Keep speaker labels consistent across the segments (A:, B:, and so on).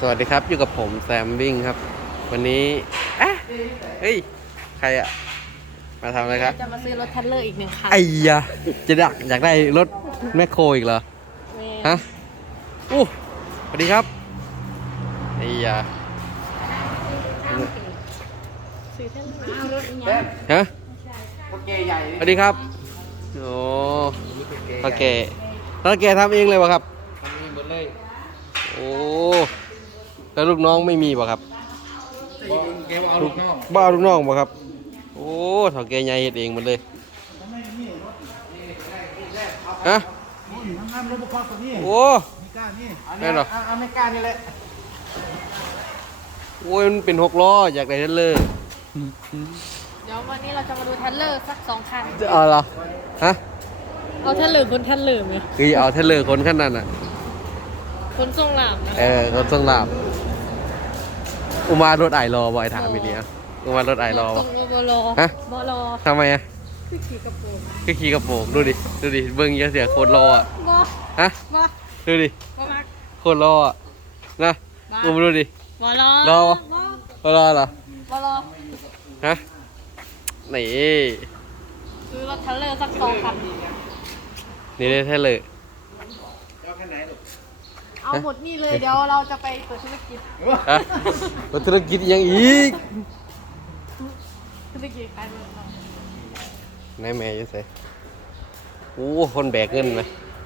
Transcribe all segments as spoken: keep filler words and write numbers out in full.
A: สวัสดีครับอยู่กับผมแซมวิ่งครับวันนี้อ่ะเฮ้ยใครอะมาทำอะไรครับ
B: จะมาซื้อรถทันเลอร์อีกหนึ่งคัน
A: ไอ้ยะจะอยากอยากได้รถแมคโครอีกเหรอฮะอู้สวัสดีครับไอ้ยะ
B: ซื้อทันเลอร์
A: ฮะสวัสดีครับโอ้โอเคแล้วแกทำเองเลยวะครับ
C: ทำเองหมดเลย
A: โอ้แล้วลูกน้องไม่มีป่ะครับ
C: แกเอาลูกน้อง
A: บ้าลูกน้องป่ะครับโอ้เฒ่าแกใหญ่เฮ็ดเองหมดเลยฮะโอ้แม่นเหรอ
C: อเมริกานี่แหละ
A: โอ้ยมันเป็นหกล้ออยากได้เทเลอร์
B: เดี๋ยววันนี้เราจะมาดูทันเลอร์สักสองคัน
A: จะเอาเหรอฮะ
B: เอาทันเลอร์คนทันเลอร์ไหม
A: คือเอาเทเลอร์คนขั้นนั้นอ่ะ
B: คนทรงหลามนะ
A: เออคนต้องลาบอุมารถไอรอบ่ไอถามอีเดียอุมารถไอรอ
B: ตร
A: บ่
B: งบลอ
A: ฮะ
B: บลอ
A: ทำไมอ่ะ
B: คือขี่กระโปรง
A: คือขี่กระโปรงดูดิดูดิเบิ้งเยอะเสียโคตรรออ่ะ
B: บอ
A: ฮะ
B: บอ
A: ดูดิ
B: บอมัก
A: โคตรรออ่ะนะอุมดูดิ
B: บลอ
A: รอ
B: บ
A: โคตรรอเหรอ
B: บลอ
A: ฮะนี่
B: ซื้อรถทันเลอร์สักสองคัน
A: นี่ได้เทเลอร์
C: เอาแค่ไหนลูก
B: เอาหมดนี่เลยเดี๋ยวเราจะไปเปิดธุรกิจ
A: ฮะรถธุรกิจยังอีก
B: ธุรกิจขายรถเรา
A: นายแม่อยังไงโอ้คนแบกเงินไหม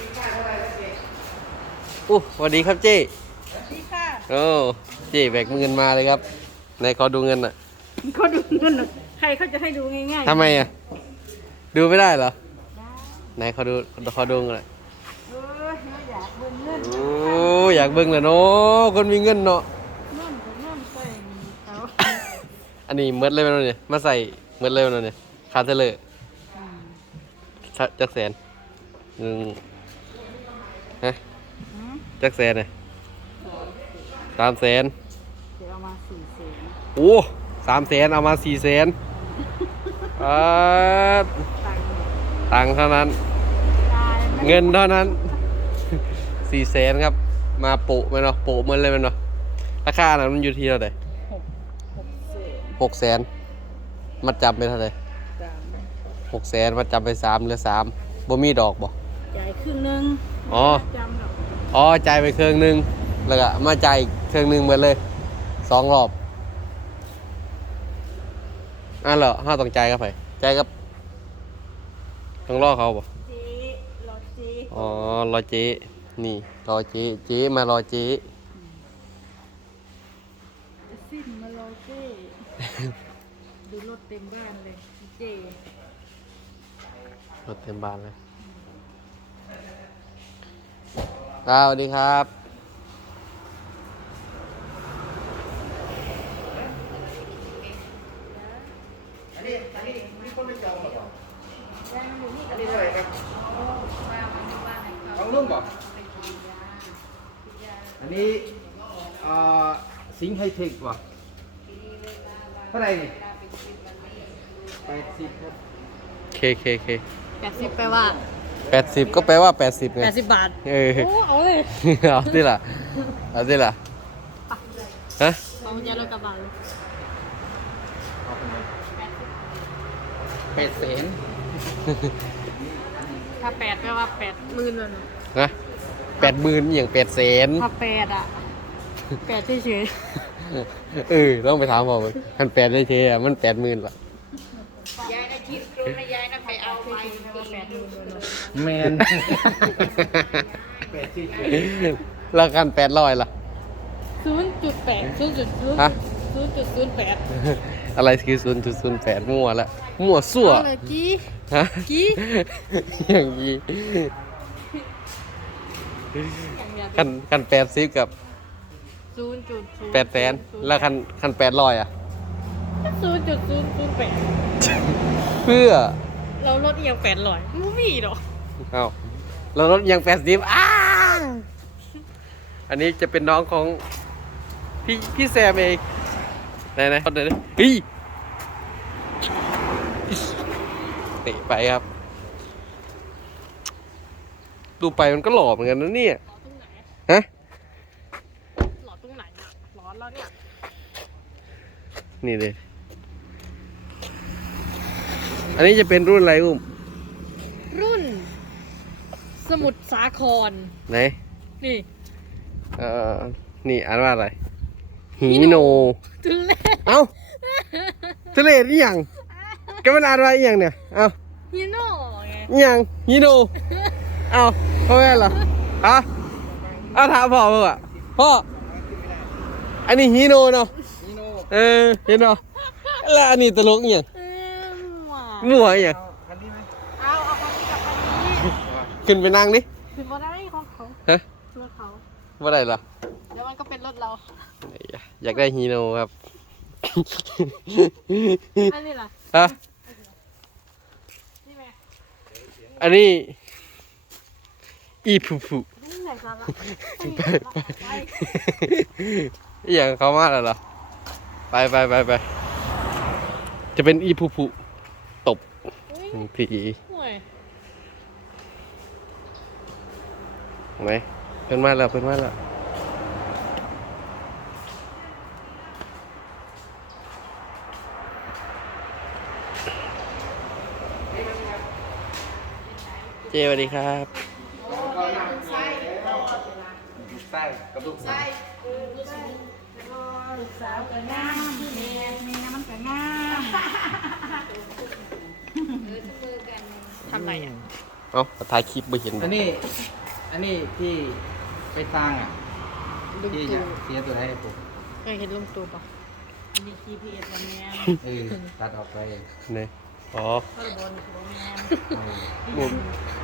A: โอ้สวัสดีครับเจ้
B: นี่ค่ะ
A: โอ้เจ้แบกเงินมาเลยครับไหนขอดูเงินอ่ะ
B: เขาดูเงินใครเขาจะให้ดูง่ายๆ
A: ทำไมอ่ะดูไม่ได้เหรอไหนขอดูขอดูเงินหน่อย
B: เอออยากเบิ่งเงิน
A: โอ้อยากเบิ่งเลยเนาะคนมีเงินเนาะ
B: เงินกับเงินใส่เขา
A: อันนี้เมดเลยมันเนี่ยมาใส่เมดเลยมันเนี่ยคาเทเลอร์จักแสนหนึ่งฮะจักแสนเนี่ยสามแสน
B: เดี๋ยวเอามาสี่แสน
A: โอ้สามแสนเอามาสี่แสนอ่า
B: ตังค์
A: ตังค์เท่านั้น
B: ตายไหม
A: เงินเท่านั้นสี่แสนครับ มาโปะมันเนาะโปะมันเลยมันเนาะราคานั้นมันอยู่ที่เท่าไหร่
B: หกหกแสน
A: หกแสนมัดจำไปเท่าไหร่
B: สาม
A: หกแสนมัดจำไปสามเหลือสามบ่มีดอกบ่
B: จ่ายครึ่งหนึง
A: อ๋อ
B: จำหรอก
A: อ๋อจ่ายไปเครื่องหนึงแล้วก็มาจ่ายอีกเครื่องหนึงเหมือนเลยสองรอบอ่ะเหรอห้าต้องจ่ายกับไผจ่ายกับต้องรอเขาบ่
B: เจ๊รอเจ๊
A: อ๋อรอเจ๊นี่รอเจ๊เจ๊มารอเจ๊
B: จะสิ้นมารอเจ๊ดูรถเต็มบ้านเลยเจ๊
A: รถเต็มบ้านเลยสวัสดีครับ
C: อันนี้อันนี้มีคนไปจองหรือเปล่าอันนี้เท่าไหร่ครับของลุงบอกอันนี้อ่าสิงห์ไฮเทคว่ะเท่าไหร่นี่แปดสิบครับ
A: เคเคเค
B: แปดสิบแปลว่า
A: แปดสิบก็แปลว่าแปดสิบไง
B: แปดสิบบาท
A: เออ
B: โอ้เอาเลย
A: เอาสิล่ะเอาสิล่ะฮะ
B: เอาใจรถกระบะเลย
C: แปดแสน
B: ถ้าแปดแปลว่าแปดหมื่นเลยนะ
A: นะแปดหมื่นอย่างแปดแสน
B: ถ้าแปดอ่ะแปดเฉย
A: เออต้องไปถามบอกมันแปดได้เทอ่ะมันแปดหมื่นละ
B: ๆยายนะคิดรู้นะยายนะไปเอาไปแปดหมื่นเลย
C: แมนแปดสิบ
A: แล้วกันแปดร้อยล่ะ
B: ศูนย์จุดแปดศูนย์จุดศูนย์
A: ฮะ
B: ศูนย์จุดศูนย์แปด
A: อะไรคือศูนย์จุดศูนย์แปดมั่วละมั่วสั่ว
B: เอาเลยกี้
A: ฮะ
B: กี้
A: อย่างนี้คันคันแปดสิบกับ
B: ศูนย์จุด
A: แปดแสนแล้วคันคันแปดร้อยอ่ะ
B: ศูนย์จุดศูนย์ศูนย์แปด
A: เพื่อ
B: เราลดเอียงแปดร้อยไม่มีหรอก
A: เอาเราลดยังแปดสิบอ้าอันนี้จะเป็นน้องของพี่พี่แซมเองไหนไหนคนไหนเฮ้ยเตะไปครับ ดูไปมันก็หล่อเหมือนกันนะเนี่ย
B: หล่อตรงไหน
A: ฮะ
B: หล่อตรงไหนไหนอ่ะร้อนแล้วเนี่ย
A: นี่เลยอันนี้จะเป็นรุ่นอะไรอุ้ม
B: รุ่น สมุทรสาคร
A: ไหน
B: นี่
A: เอ่อนี่อ่านว่าอะไรฮีโน
B: ถึงเล่
A: เอ้าทะเลนี่ยังก็มันอ่านว่าอหย่างเนี่ยเอ้า
B: ฮีโน่ไง
A: อหย่างฮีโนเอ้าพ่อแม่เหรอฮะเอาถามพ่อเปล่าพ่ออันนี้ฮีโนเนาะ
C: นี่โน่
A: เออเห็นเนาะแล้วอันนี้ตลกอหย่าง
B: เออหวาน
A: มั่วอหย่าง
C: คันนี้ไหม
B: เอาเอาคันนี้กับคันนี้
A: ขึ้นไปนั่งดิ
B: ถึงมาได้ของเขา
A: ฮะ
B: รถเขา
A: ว่าได้เหรอ
B: เดี๋ยวมันก็เป็นรถเรา
A: อยากได้ฮีโนครับ
B: อันนี้ล่ะ
A: ฮะ
B: นี่ไหม
A: อันนี้อีผูผู
B: นี่ไหนกันล่ะ
A: ไปไปอหย่างเขามาแล้วเหรอไปไปไปไปจะเป็นอีผูผูตบ
B: อุ้ย
A: หนึ่งที
B: ห่วย
A: เห็นไหมเพิ่นมาแล้วเพิ่นมาแล้วเจสวัสดีครับ
C: ไส้กระดูกไส้
B: ลูกสาวก็งามแม่แม่มันก็งามทำไรอ่ะ
A: เอ้าถ่ายคลิปไม่เห็น
C: อันนี้ อันนี้ที่ไปสร้างอ่ะ
B: ลุง
C: ที่
B: ตู่
C: จะเสียตัวไหนให้ผม
B: เคยเห็นลุงตู่ปะมี จี พี เอส แล้วแม่
C: เออตัดออกไป
A: เนี่ยอ๋อ
B: ก็บนหัวแม่
C: เออ
A: บุม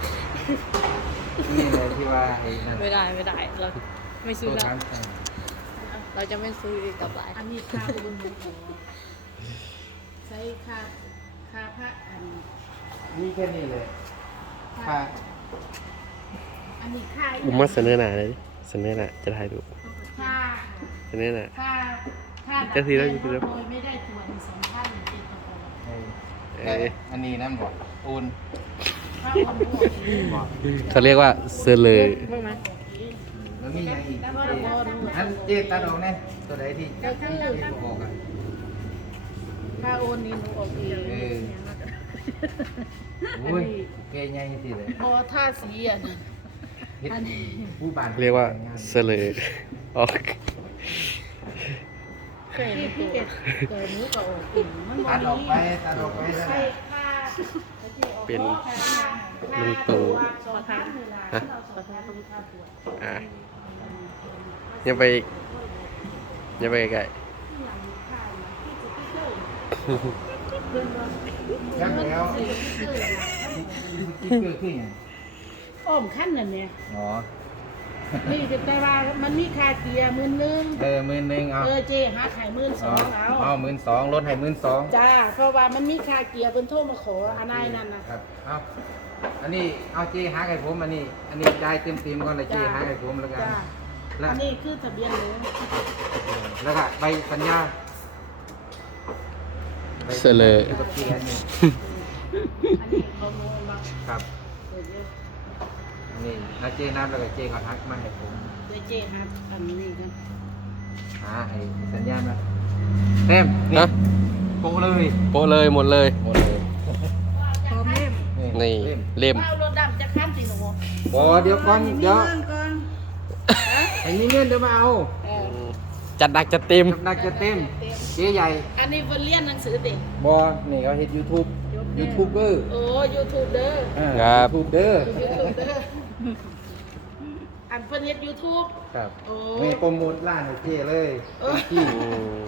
C: นี่เลยที่ว่าไอ้นั่น
B: ไม่ได้ไม่ได้เราไม่ซื้อ
C: ตัว
B: แล้ว
C: ทางแต่ง
B: เราจะไม่ซื้ออีกต่อไป
D: อันนี้ค่าบุญหลวงปู่ใช้ค่าค่าพระอัน
C: นี่แค่นี้เลยค่า
D: อันนี้ค่า
A: บุมมาเสนอหน้าเลยดิเสนอหน้าจะถ่ายรูป
D: ค่า
A: เสนอหน้า
D: ค่าค่า
A: จะทีละจะทีละ
D: โดยไม่ได้ตรวจสองพันเจ็ดตะโกน
C: เออ
A: เอ้ย
C: อันนี้นั่นบอกอูน
D: ค่าโอนบวกเอง
C: บอก
A: เขาเรียกว่าเสลอ
B: บ้างไหม
C: แล้วมีอย่างอีก
D: แล้วก็โอนบวก
C: อันเจตัดออกเนี่ยตัวไหนที่เจบอกอ่ะ
D: ค่าโอนนี่หนูออกเอง
C: เออโอ้ยเกยใหญ่สิเลย
D: พอท่าสีอ่ะนะ
C: เฮ็ดผู้บ้าน
A: เรียกว่าเสลอออก
B: เคยเห็น
D: ที่
B: ลุง
D: พี่
B: ตู่
D: เอ็ดเกิดหนูก็ออกเองมันบ่
C: ตัดออก
D: มี
C: ไปตัดออกไปแล้ว
D: ใช่ค่า
A: เป็น
D: ค่า
A: ลุงตู่
D: สองพันเวลาเราสองพันต้องค่าตรวจ
A: อ่ะยังไปอีกยังไปไกล
C: ยักแล้วที่เกิดขึ้นอย่าง
D: อ้อมขั้นนั่นเนี่ย
C: อ๋อ
D: นี่แต่ว่ามันมีค่าเกียร์หมื่นหนึง
C: เออหมื่นหนึ่งเอา
D: เออเจหาขายหมื่นส
C: อ๋
D: อ
C: อง
D: แล้ว
C: เอาหมื่นสองลดให้หมื่นสอง
D: จ้าเพราะว่ามันมีค่าเกียร์เพิ่นโทรมาขออันนายนั่นนะครับ
C: เอาอันนี้เอาเจหาให้ผมอันนี้ อันนี้ได้เต็มเต็มๆก่อนเลยเจหาให้ผมแล้วกัน
D: จ้า
C: แล้ว
D: อันนี้คือทะเบียนเลย
C: แล้วก็ใบสัญญาใบ
A: เสลอ
C: กับเจอันนี้
D: อันนี้เขาโมมา
C: ครับ
D: เออเดี๋ยว
C: อันนี้เอาเจนับแล้วก็เจเขาทักมาให้ผม
D: เดี๋ยวเจหาอันนี้กัน
C: หาไอ้สัญญาณมาเต็มนี่
A: นะ
C: โปะเลย
A: โปะเลยหมดเลย
C: หมดเลย
D: พร้อมเล่ม
A: นี่
C: เต็ม
A: เล่ม
D: เอารถดำจะข้ามสิหนู
C: บอเดี๋ยวก่อนเดี๋ยว
D: เงินก่อน
C: ไอ้นี่เงินเดี๋ยวมาเอา
D: เออ
A: จัดหนักจัดเต็ม
C: จำหนักจะเต็มเจ๊ใหญ่
D: อันนี้เพิ่นเรียนหนังสือเด็ก
C: บอนี่เขาเห็นยูทูบยูทูบเบอร์
D: โอ้ยูทูบเด้อ
A: ครับ
C: ยูทูบเด้อ
D: ยูทูบเด้ออันเพิ่นเฮ็ดยูทูบ
C: ครับ
D: โอ้
C: ไม่โปรโมทร้านให้เจ๊เลย
D: เออ
C: ที่
A: อืม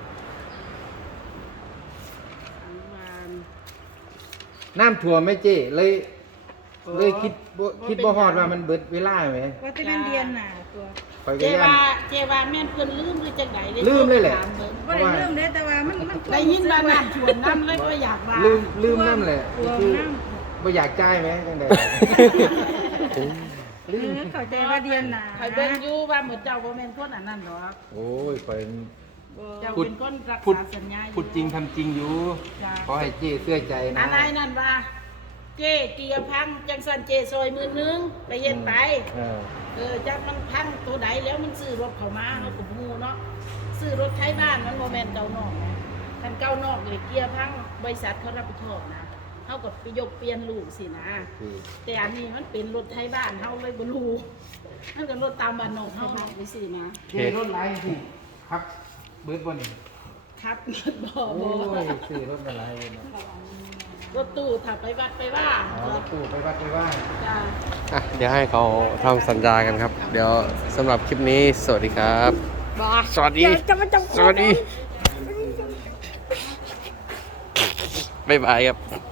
C: น้ำท่วมไหมเจ๊เลย เลยคิดบ่คิดบ่ฮอดว่ามันเบิดเวลาไหม
D: ว่าจะเป็นเรียนน่ะตัว
C: คอย
D: เจ
C: ก็ย่า
D: ว่าน เจว่าแม่นเพิ่นลืมหรือจังได
C: ลืมเลยแหละ
D: ถามเบิ่ง
C: เพราะว่า
D: ได้ยินว่าน้ำท่วมน้ำเลยก็อยากว่า
C: ลืมลืมน้ำแหละ
D: ท่วม
C: คือ
D: น้ำ
C: บ่อยากจ่ายไหมจังได๋ ลืม
D: เข้าใจว่าเรียนน่ะใครเบิ่งอยู่ว่าเหมือนเจ้าบ่แม่นคนอันนั้นดอก
C: โอ้ยคอย
D: เจ้า
C: พูด
D: เป็นคนรัก
C: พูด
D: ษาสัญญาอยู่
C: พูดจริงทำจริงอยู่
D: จ้ะ
C: ขอให้เจ๊เชื่อใจนะ
D: อันใดนั่นว่า เจเกียร์พังจังสันเจซอยมือนึงไปเย็นไป
C: เออ
D: เออจักมันพังตัวใดแล้วมันซื้อรถเข้ามาเฮาก็บ่ฮู้เนาะซื้อรถไถบ้านมันโมเมนเก่านอกนะคันเก่านอกเลยเกียร์พังบริษัทเขารับผิดชอบนะเขาก็ไปยกเปลี่ยนลูกสินะ
C: อืม
D: แต่อันนี้มันเป็นรถไถบ้านเขาเลยบรูมันก็รถตามบ้านนอกเขาไปสินะ
C: เทรถไรสิครับเบิร์ดบน
D: ครับรถบ่
C: โอ้
D: บ่
C: ยซื้อรถอะไรเนาะ
D: รถตู้ถ้าไปวัดไปว่า
C: อ๋อตู้ไปวัดไปว่า
D: จ้า
A: อ่ะเดี๋ยวให้เขาทำสัญญากันครับ เดี๋ยวสำหรับคลิปนี้สวัสดีครับ สวัสดี สวัสดี บ๊ายบายครับ